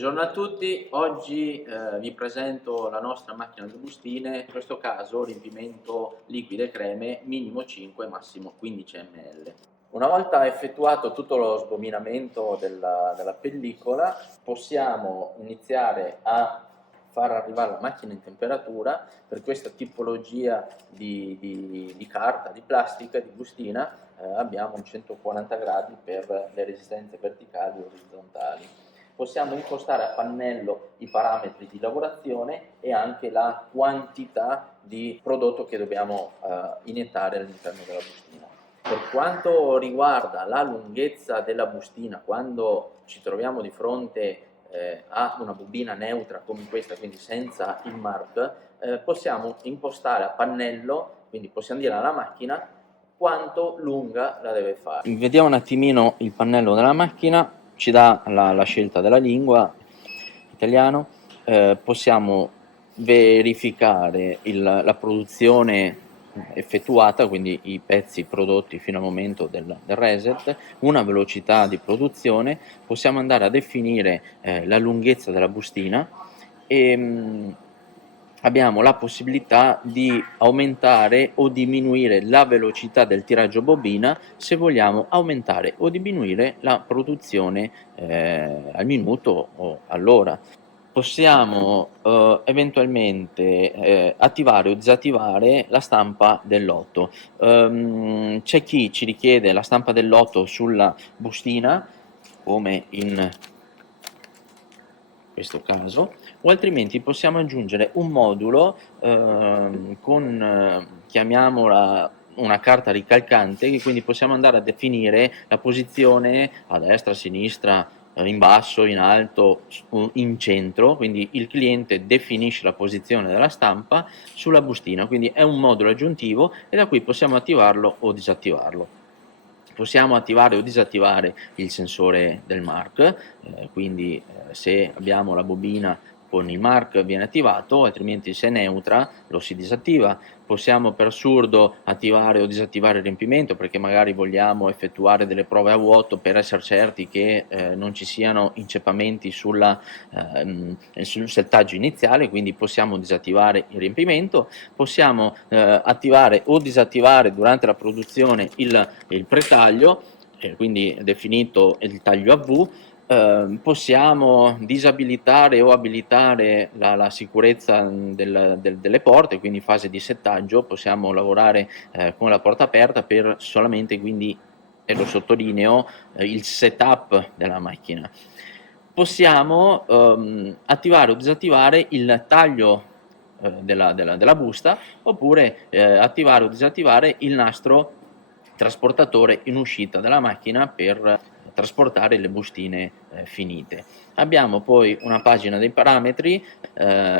Buongiorno a tutti, oggi vi presento la nostra macchina di bustine, in questo caso riempimento liquide creme minimo 5, massimo 15 ml. Una volta effettuato tutto lo sgominamento della pellicola, possiamo iniziare a far arrivare la macchina in temperatura. Per questa tipologia di carta, di plastica, di bustina, abbiamo un 140 gradi per le resistenze verticali e orizzontali. Possiamo impostare a pannello i parametri di lavorazione e anche la quantità di prodotto che dobbiamo iniettare all'interno della bustina. Per quanto riguarda la lunghezza della bustina, quando ci troviamo di fronte a una bobina neutra come questa, quindi senza il mark, possiamo impostare a pannello, quindi possiamo dire alla macchina quanto lunga la deve fare. Vediamo un attimino il pannello della macchina, ci dà la scelta della lingua, italiano, possiamo verificare la produzione effettuata, quindi i pezzi prodotti fino al momento del reset, una velocità di produzione, possiamo andare a definire la lunghezza della bustina e abbiamo la possibilità di aumentare o diminuire la velocità del tiraggio bobina se vogliamo aumentare o diminuire la produzione al minuto o all'ora. Possiamo eventualmente attivare o disattivare la stampa del lotto. C'è chi ci richiede la stampa del lotto sulla bustina, come in questo caso, o altrimenti possiamo aggiungere un modulo con, chiamiamola, una carta ricalcante, che quindi possiamo andare a definire la posizione a destra, a sinistra, in basso, in alto, in centro, quindi il cliente definisce la posizione della stampa sulla bustina, quindi è un modulo aggiuntivo e da qui possiamo attivarlo o disattivarlo. Possiamo attivare o disattivare il sensore del mark, quindi se abbiamo la bobina con il mark viene attivato, altrimenti se è neutra lo si disattiva. Possiamo per assurdo attivare o disattivare il riempimento, perché magari vogliamo effettuare delle prove a vuoto per essere certi che non ci siano inceppamenti sul settaggio iniziale, quindi possiamo disattivare il riempimento. Possiamo attivare o disattivare durante la produzione il pretaglio, quindi definito il taglio a V. Possiamo disabilitare o abilitare la sicurezza delle porte, quindi in fase di settaggio possiamo lavorare con la porta aperta per solamente, quindi, e lo sottolineo, il setup della macchina. Possiamo attivare o disattivare il taglio della busta, oppure attivare o disattivare il nastro trasportatore in uscita dalla macchina per trasportare le bustine finite. Abbiamo poi una pagina dei parametri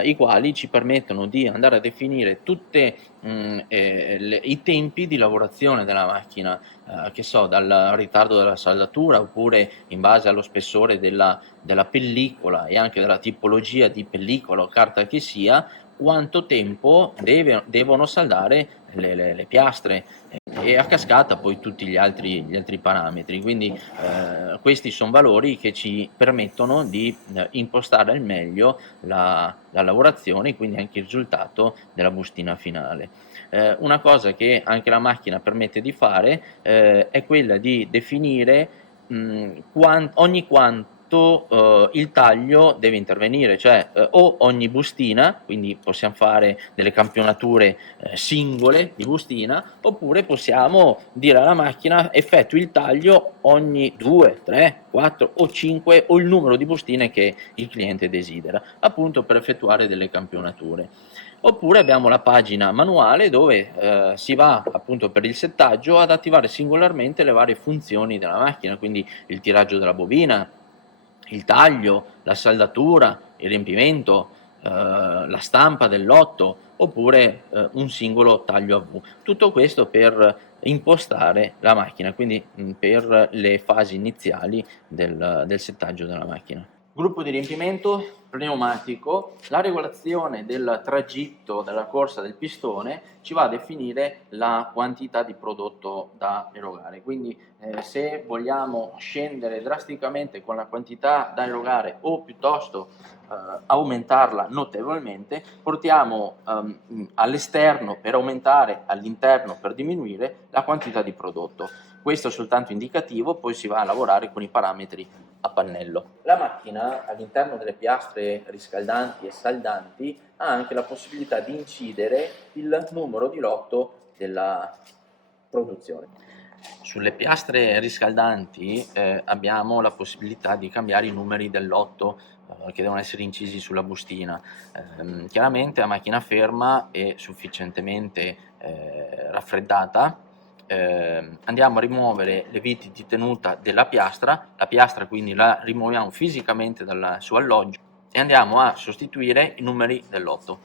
i quali ci permettono di andare a definire tutti i tempi di lavorazione della macchina, che so, dal ritardo della saldatura, oppure in base allo spessore della pellicola e anche della tipologia di pellicola o carta che sia, quanto tempo devono saldare le piastre, e a cascata poi tutti gli altri parametri. Quindi questi sono valori che ci permettono di impostare al meglio la lavorazione e quindi anche il risultato della bustina finale. Una cosa che anche la macchina permette di fare è quella di definire ogni quanto il taglio deve intervenire, cioè o ogni bustina, quindi possiamo fare delle campionature singole di bustina, oppure possiamo dire alla macchina effettui il taglio ogni 2, 3, 4 o 5 o il numero di bustine che il cliente desidera, appunto per effettuare delle campionature. Oppure abbiamo la pagina manuale dove si va appunto per il settaggio ad attivare singolarmente le varie funzioni della macchina, quindi il tiraggio della bobina, il taglio, la saldatura, il riempimento, la stampa del lotto, oppure un singolo taglio a V. Tutto questo per impostare la macchina, quindi per le fasi iniziali del settaggio della macchina. Gruppo di riempimento pneumatico, la regolazione del tragitto della corsa del pistone ci va a definire la quantità di prodotto da erogare, quindi se vogliamo scendere drasticamente con la quantità da erogare o piuttosto aumentarla notevolmente, portiamo all'esterno per aumentare, all'interno per diminuire la quantità di prodotto. Questo è soltanto indicativo, poi si va a lavorare con i parametri a pannello. La macchina all'interno delle piastre riscaldanti e saldanti ha anche la possibilità di incidere il numero di lotto della produzione. Sulle piastre riscaldanti abbiamo la possibilità di cambiare i numeri del lotto che devono essere incisi sulla bustina. Chiaramente a macchina ferma e sufficientemente raffreddata andiamo a rimuovere le viti di tenuta della piastra, la piastra quindi la rimuoviamo fisicamente dal suo alloggio e andiamo a sostituire i numeri del lotto.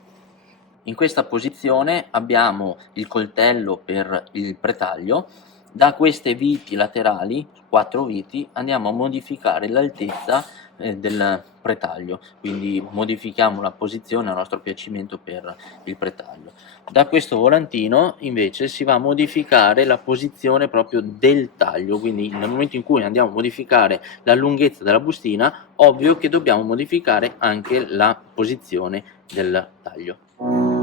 In questa posizione abbiamo il coltello per il pretaglio. Da queste viti laterali, 4 viti, andiamo a modificare l'altezza del pretaglio, quindi modifichiamo la posizione a nostro piacimento per il pretaglio. Da questo volantino invece si va a modificare la posizione proprio del taglio, quindi nel momento in cui andiamo a modificare la lunghezza della bustina, ovvio che dobbiamo modificare anche la posizione del taglio.